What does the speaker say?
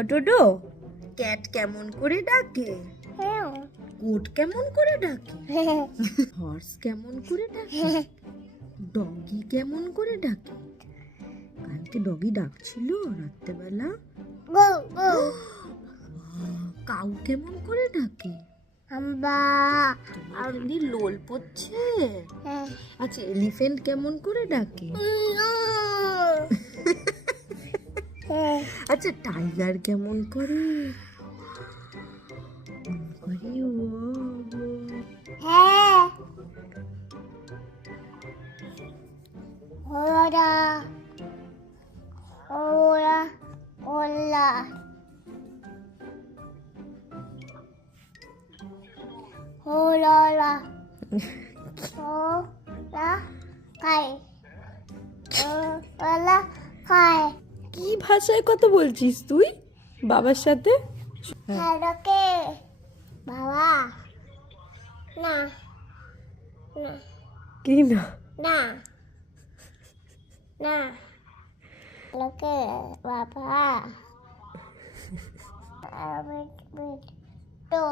অটোডো cat কেমন করে ডাকে? উট কেমন করে ডাকে? হর্স কেমন করে ডাকে? ডগি কেমন করে ডাকে? কালকে ডগি ডাকছিল রাত্রেবেলা। কাউ কেমন করে ডাকে? এমনি লোল পড়ছে। আচ্ছা, এলিফ্যান্ট কেমন করে ডাকে? আচ্ছা, টাইগার কেমন করে? কি ভাষায় কথা বলছিস তুই বাবার সাথে? বাবা না কি না? না না লোকে বাবা আমি তো